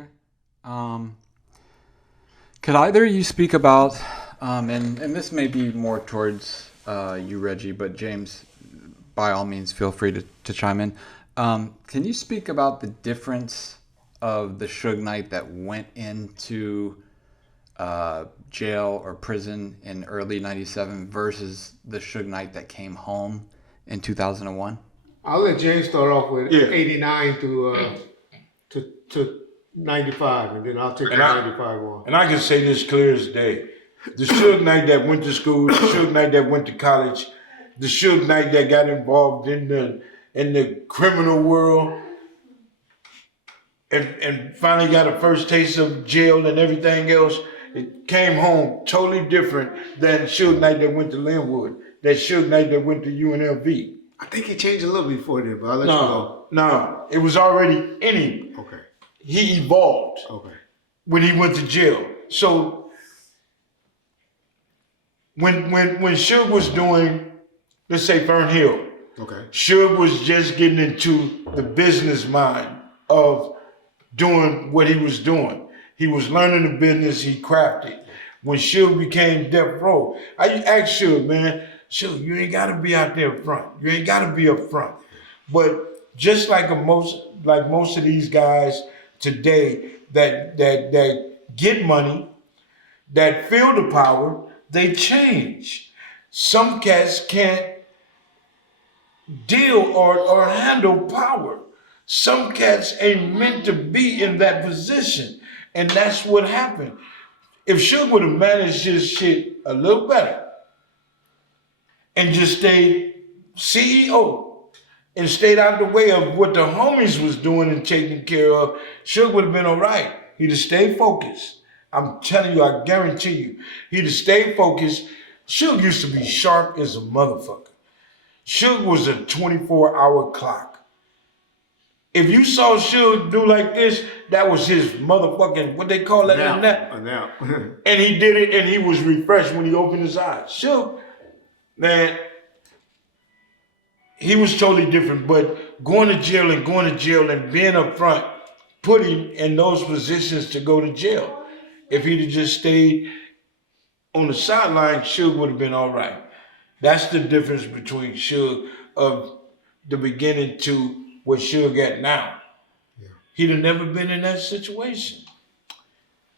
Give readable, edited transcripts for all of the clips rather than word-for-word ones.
Okay. Um, could either of you speak about, and this may be more towards you, Reggie, but James, by all means, feel free to chime in. Can you speak about the difference of the Suge Knight that went into jail or prison in early '97 versus the Suge Knight that came home in 2001? I'll let James start off with Yeah. 89 to 95, and then I'll take the And I 95 one. and I can say this clear as day. The Suge Knight that went to school, the Suge Knight that went to college, the Suge Knight that got involved in the criminal world and finally got a first taste of jail and everything else, it came home totally different than Suge Knight that went to Linwood, that Suge Knight that went to UNLV. I think he changed a little before then, but I'll let you know. No, it was already in him. Okay. He evolved Okay. when he went to jail. So when Suge was doing, let's say Fern Hill, Okay. Suge was just getting into the business mind of doing what he was doing. He was learning the business, he crafted. When Suge became Death Row, I asked Suge, man, Suge, you ain't gotta be out there front. You ain't gotta be up front. But just like most of these guys today that get money, that feel the power, they change. Some cats can't deal or handle power. Some cats ain't meant to be in that position. And that's what happened. If Suge would have managed his shit a little better and just stayed CEO and stayed out of the way of what the homies was doing and taking care of, Suge would have been all right. He'd have stayed focused. I'm telling you, I guarantee you, he'd have stayed focused. Suge used to be sharp as a motherfucker. Suge was a 24-hour clock. If you saw Suge do like this, that was his motherfucking, what they call that? Now. And he did it and he was refreshed when he opened his eyes. Suge, man, he was totally different, but going to jail and being up front put him in those positions to go to jail. If he'd have just stayed on the sideline, Suge would have been all right. That's the difference between Suge of the beginning to what Suge at now. Yeah. He'd have never been in that situation.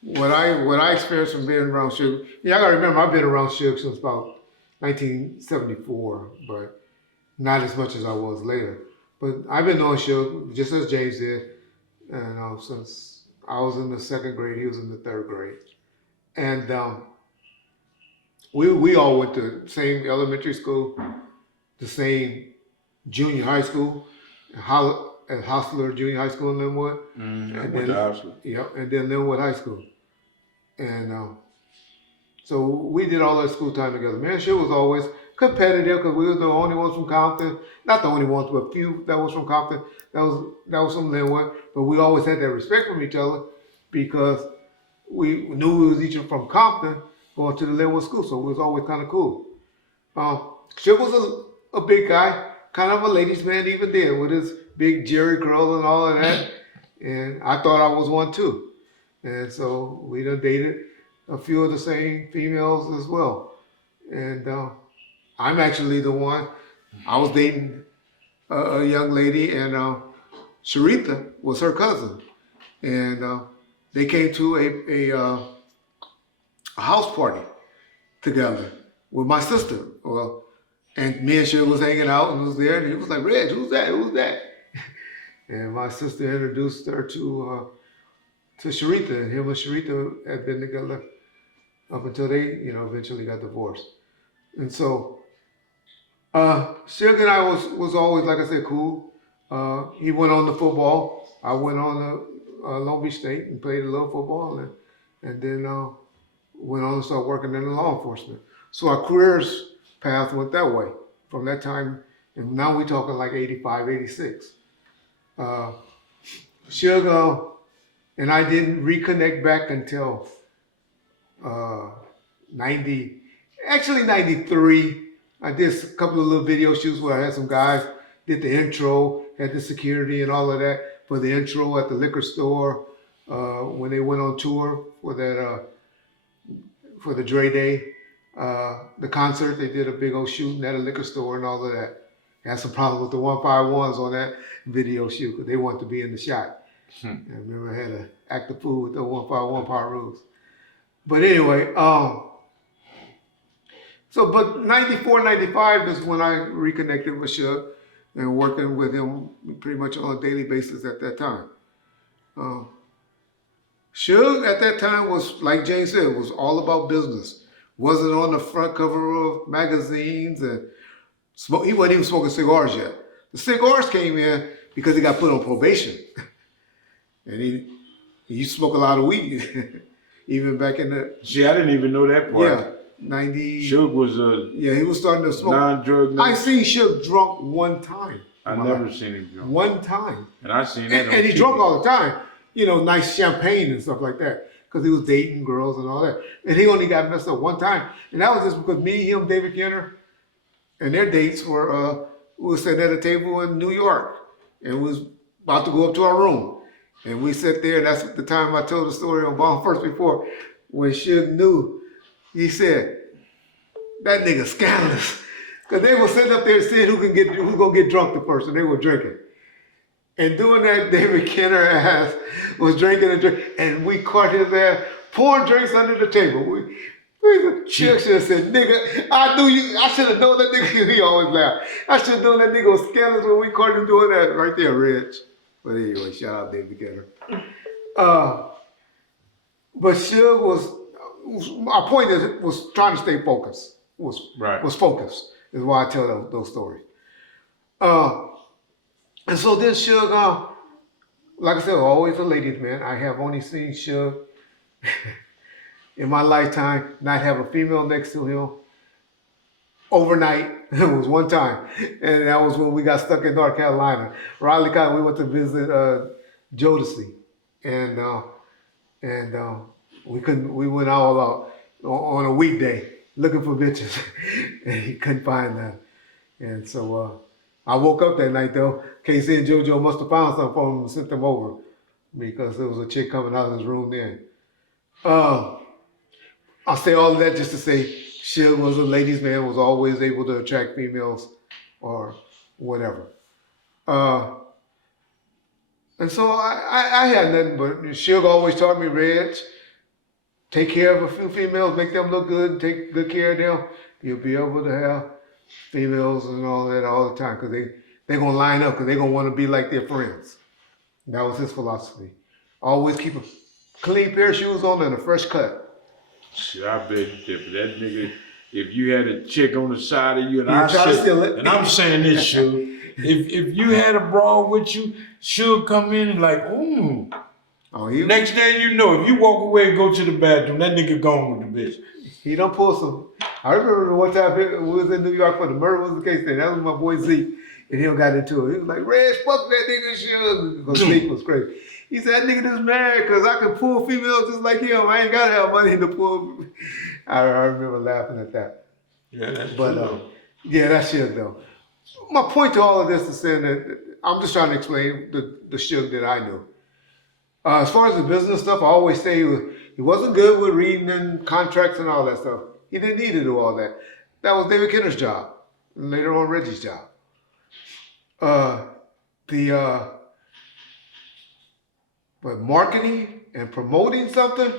What I experienced from being around Suge, I gotta remember I've been around Suge since about 1974, but not as much as I was later. But I've been knowing Suge just as James did, since I was in the second grade, he was in the third grade, and we all went to the same elementary school, the same junior high school, at Hostler Junior High School in Linwood. I went to Hostler. Yep, and then Linwood High School. And so we did all our school time together. Man, Suge was always competitive because we were the only ones from Compton. Not the only ones, but a few that was from Compton. That was from Linwood. But we always had that respect from each other because we knew we was each from Compton going to the Linwood school. So it was always kind of cool. Suge was a big guy, kind of a ladies' man even then with his big Jerry curl and all of that. And I thought I was one too. And so we done dated a few of the same females as well. And I'm actually the one, I was dating a young lady, and Sharitha was her cousin. And they came to a house party together with my sister. Well, and me and Suge was hanging out and was there, and he was like, Reg, who's that? Who's that? And my sister introduced her to Sharitha, and him and Sharitha had been together up until they, eventually got divorced. And so, Suge and I was always, like I said, cool. He went on to football. I went on to Long Beach State and played a little football, and then went on to start working in the law enforcement. So our careers path went that way from that time, and now we're talking like 85, 86. Suge and I didn't reconnect back until 93. I did a couple of little video shoots where I had some guys, did the intro, had the security and all of that for the intro at the liquor store. when they went on tour for that for the Dre Day, the concert. They did a big old shooting at a liquor store and all of that. Had some problems with the 151s on that video shoot because they wanted to be in the shot. I remember I had to act the fool with the 151 power rules. But anyway, but 94, 95 is when I reconnected with Suge and working with him pretty much on a daily basis at that time. Suge at that time was, like James said, was all about business. Wasn't on the front cover of magazines and he wasn't even smoking cigars yet. The cigars came in because he got put on probation. And he used to smoke a lot of weed, even back in the... See, I didn't even know that part. Yeah, 90... Suge was a... Yeah, he was starting to smoke. Non-drug... I seen Suge drunk one time. I never seen him drunk. One time. And I seen that And he drunk all the time. You know, nice champagne and stuff like that. Because he was dating girls and all that. And he only got messed up one time. And that was just because me, him, David Kenner, and their dates were... we were sitting at a table in New York. And we was about to go up to our room. And we sat there, and that's the time I told the story on Bomb First Before, when Suge knew, he said, that nigga scandalous. Because they were sitting up there saying who's gonna get drunk the first, and they were drinking. And doing that, David Kenner ass was drinking and drinking, and we caught his ass pouring drinks under the table. Suge should have said, nigga, I should have known that nigga, he always laughed. I should have known that nigga was scandalous when we caught him doing that right there, Reg. But anyway, shout out David Kenner. But Suge was, my point is, was trying to stay focused. Was focused, is why I tell those stories. And so then Suge, like I said, always a ladies man. I have only seen Suge in my lifetime not have a female next to him overnight. It was one time, and that was when we got stuck in North Carolina. Raleigh County, we went to visit Jodeci, and we went all out on a weekday looking for bitches, and he couldn't find none. And so I woke up that night though. KC and JoJo must have found something for him and sent them over because there was a chick coming out of his room then. I'll say all of that just to say Suge was a ladies' man, was always able to attract females or whatever. And so I had nothing but Suge always taught me, Reg, take care of a few females, make them look good, take good care of them. You'll be able to have females and all that all the time because they're going to line up because they're going to want to be like their friends. That was his philosophy. Always keep a clean pair of shoes on and a fresh cut. See, I bet if that nigga, if you had a chick on the side of you and I'm saying this, Suge, if you had a broad with you, she'll come in and like, ooh. Oh, next day you know, if you walk away and go to the bathroom, that nigga gone with the bitch. He done pull some. I remember one time we was in New York for the murder was the case thing. That was my boy Zeke, and he got into it. He was like, Reg, fuck that nigga Suge. Because Zeke was crazy. He said, that nigga just mad because I can pull females just like him. I ain't got to have money to pull. I remember laughing at that. Yeah, that's true. Yeah, that's Suge though. My point to all of this is saying that I'm just trying to explain the Suge that I knew. As far as the business stuff, I always say he wasn't good with reading and contracts and all that stuff. He didn't need to do all that. That was David Kenner's job, and later on Reggie's job. But marketing and promoting something,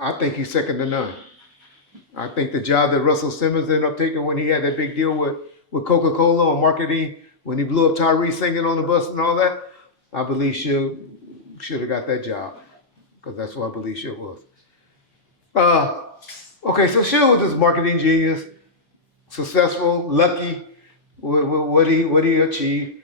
I think he's second to none. I think the job that Russell Simmons ended up taking when he had that big deal with Coca-Cola on marketing, when he blew up Tyrese singing on the bus and all that, I believe Suge should have got that job because that's what I believe Suge was. Okay, so Suge was this marketing genius, successful, lucky with what he achieved.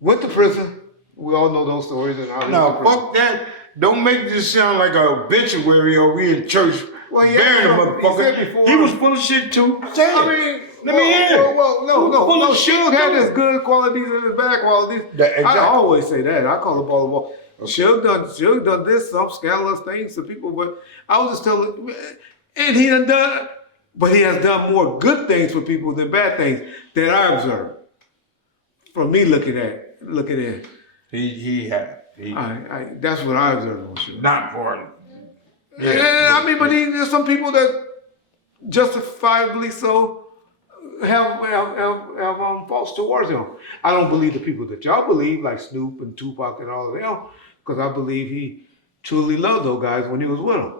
Went to prison. We all know those stories. And how no, fuck that. Don't make this sound like a obituary or we in church burying a motherfucker. He was full of shit too. Let me hear. No. Suge had his good qualities and his bad qualities. Exactly. I always say that. I call it all the ball. Suge done this, some scandalous things to people, but I was just telling, and he done, but he has done more good things for people than bad things that I observed. From me looking in. He had. That's what I observed on Suge. Not for Yeah, I mean, but there's some people that justifiably so have faults towards him. I don't believe the people that y'all believe, like Snoop and Tupac and all of them, because I believe he truly loved those guys when he was with them.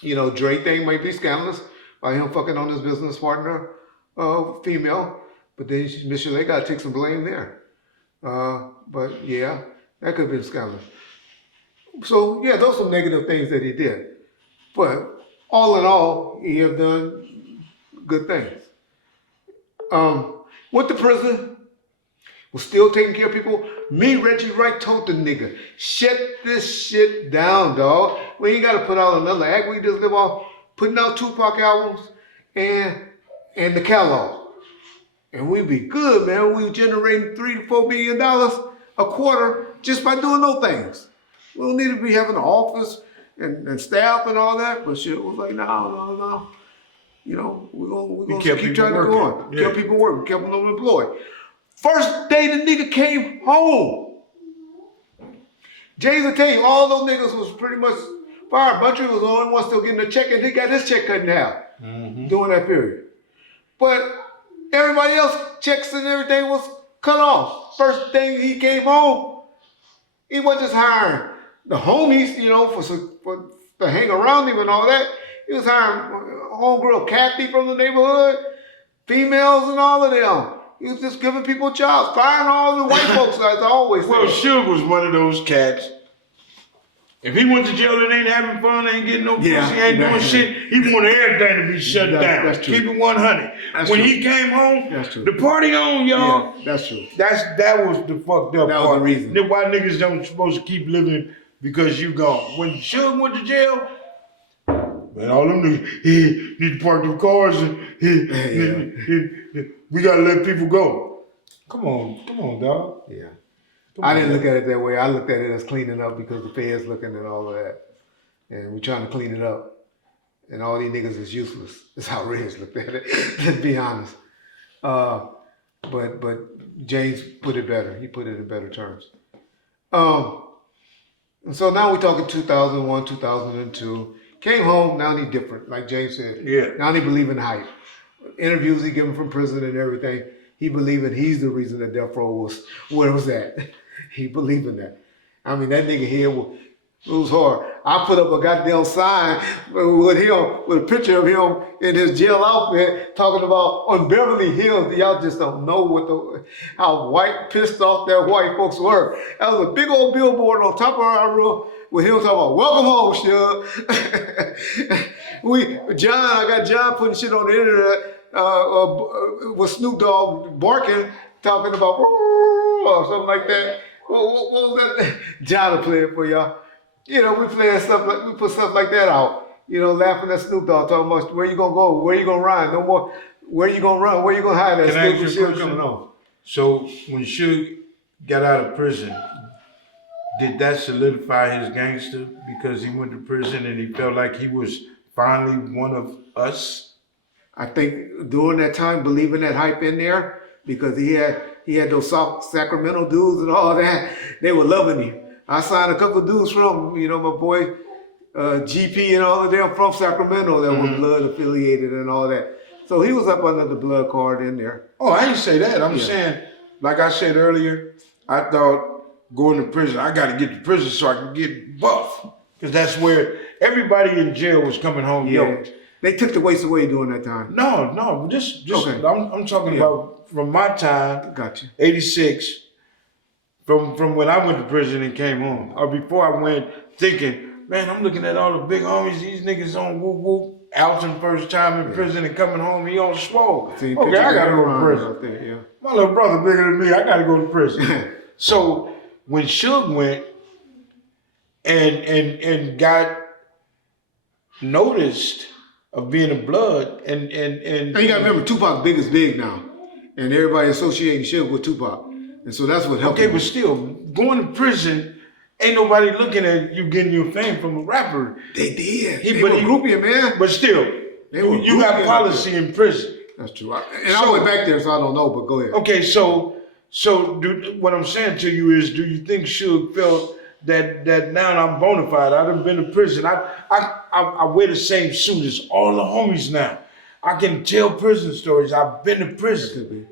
You know, Dre thing might be scandalous by him fucking on his business partner, female, but then Mr. They gotta take some blame there. But yeah, that could have been scandalous. So yeah, those are some negative things that he did. But all in all, he have done good things. Went to prison, was still taking care of people. Me, Reggie Wright, told the nigga, shut this shit down, dog. We ain't gotta put out another act. We just live off putting out Tupac albums and the catalog. And we be good, man. We generating $3 to $4 million a quarter just by doing those things. We don't need to be having an office and staff and all that, but shit was like, no. You know, we're gonna keep trying to go on. Yeah. Kept people working, kept them employed. First day the nigga came home. Jay's tell you, all those niggas was pretty much fired. Butcher was the only one still getting a check, and he got his check cut in half during that period. But everybody else, checks and everything was cut off. First thing he came home, he wasn't just hiring the homies, you know, for to hang around him and all that. He was hiring homegirl Kathy from the neighborhood, females and all of them. He was just giving people jobs, firing all the white folks, as I always say. Well, Suge was one of those cats. If he went to jail and ain't having fun, ain't getting no pussy, ain't doing shit, he wanted everything to be shut down. That's true. Keep it 100. That's when true. he came home, That's true. the party on, y'all. Yeah, that's true. That was the fucked up That part. was the reason. Then why niggas don't supposed to keep living because you gone. When Suge went to jail, man, all them niggas, need to park them cars and we gotta let people go. Come on, dog. Yeah. I didn't look at it that way. I looked at it as cleaning up because the feds looking at all of that. And we're trying to clean it up. And all these niggas is useless. That's how Reg looked at it. Let's be honest. But James put it better. He put it in better terms. And so now we're talking 2001, 2002. Came home, now he different, like James said. Yeah. Now he believe in hype. Interviews he given from prison and everything. He believing he's the reason that Death Row was where it was at. He believed in that. I mean, that nigga here was hard. I put up a goddamn sign with him, with a picture of him in his jail outfit, talking about on Beverly Hills. Y'all just don't know how white, pissed off that white folks were. That was a big old billboard on top of our roof with him talking about, welcome home, Suge. I got John putting shit on the internet with Snoop Dogg barking, talking about or something like that. What was that? John will play it for y'all. You know, we put stuff like that out. You know, laughing at Snoop Dogg, talking about where you gonna go, where you gonna run, no more. Where you gonna run, where you gonna hide that stupid shit coming on. So when Suge got out of prison, did that solidify his gangster because he went to prison and he felt like he was finally one of us? I think during that time, believing that hype in there, because he had those South Sacramento dudes and all that, they were loving him. I signed a couple of dudes from, you know, my boy GP and all of them from Sacramento that were blood affiliated and all that. So he was up under the blood card in there. Oh, I didn't say that. I'm saying, like I said earlier, I thought going to prison, I got to get to prison so I can get buff. Because that's where everybody in jail was coming home yoked. They took the weights away during that time. No, just Okay. I'm talking about from my time, Gotcha. 86, from when I went to prison and came home. Or before I went thinking, man, I'm looking at all the big homies, these niggas on whoop whoop. Alton first time in prison and coming home, he on swole. Okay, I gotta go to prison. There, My little brother bigger than me, I gotta go to prison. So when Suge went and got noticed of being a blood and you gotta remember, Tupac big is big now. And everybody associating Suge with Tupac. And so that's what helped him. but still, going to prison, ain't nobody looking at you getting your fame from a rapper. They did. They were groupie, man. But still, you got policy in prison. That's true. I went back there, so I don't know, but go ahead. Okay, so So what I'm saying to you is, do you think Suge felt that now I'm bona fide? I done been to prison. I wear the same suit as all the homies now. I can tell prison stories. I've been to prison. Could be.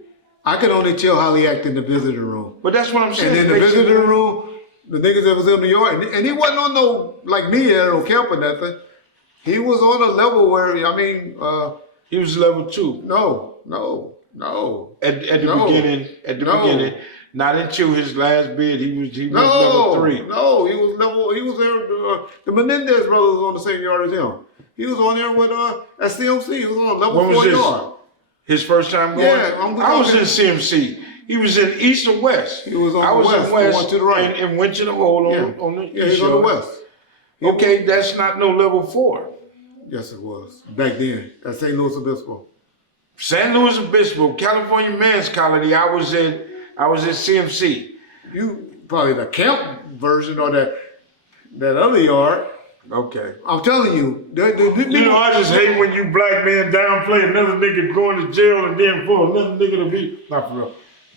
I can only tell how he acted in the visitor room. But that's what I'm saying. And in the visitor room, the niggas that was in New York, and he wasn't on no, like me, at no camp or nothing. He was on a level where, I mean, he was level 2. no. At the beginning, not until his last bid, he was level 3. No, he was there. The Menendez brothers was on the same yard as him. He was on there with at CMC. He was on level When 4 was this? yard. His first time going? Yeah, I was in CMC. He was in East or West? He was on I the was West, in West, the one to the right. and went to the hole on the Yeah, East he's on the yard. West. Okay, that's not no level 4. Yes, it was back then at St. Louis Obispo. San Luis Obispo, California Men's Colony. I was at CMC. You probably the camp version or that other yard. Okay. I'm telling you, You know, I just hate when you black men downplay another nigga going to jail and then for another nigga to be not for real.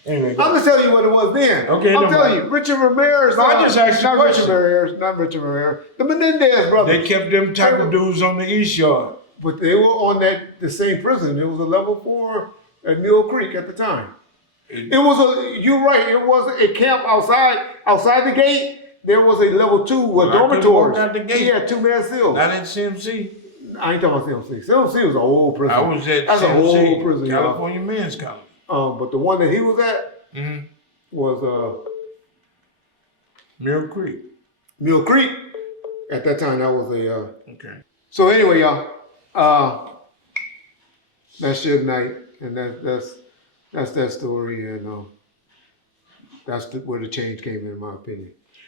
Anyway, I'm just telling you what it was then. Okay, I'm no telling matter. you, Richard Ramirez. No, I just asked you a not Richard question. Ramirez, not Richard Ramirez. The Menendez brothers. they kept them type of dudes on the East Yard. But they were on the same prison. It was a level 4 at Mill Creek at the time. You're right. It was a camp outside the gate. There was a level 2 with I couldn't dormitories. walk out the gate. He had 2-man cells. Not in CMC. I ain't talking about CMC. CMC was an old prison. I was at That's an old CMC, prison, y'all. California Men's Colony. But the one that he was at Mm-hmm. was Mill Creek. Mill Creek. At that time, that was a. Okay. So anyway, y'all, that's Suge Knight, and that's that story, and that's where the change came in my opinion.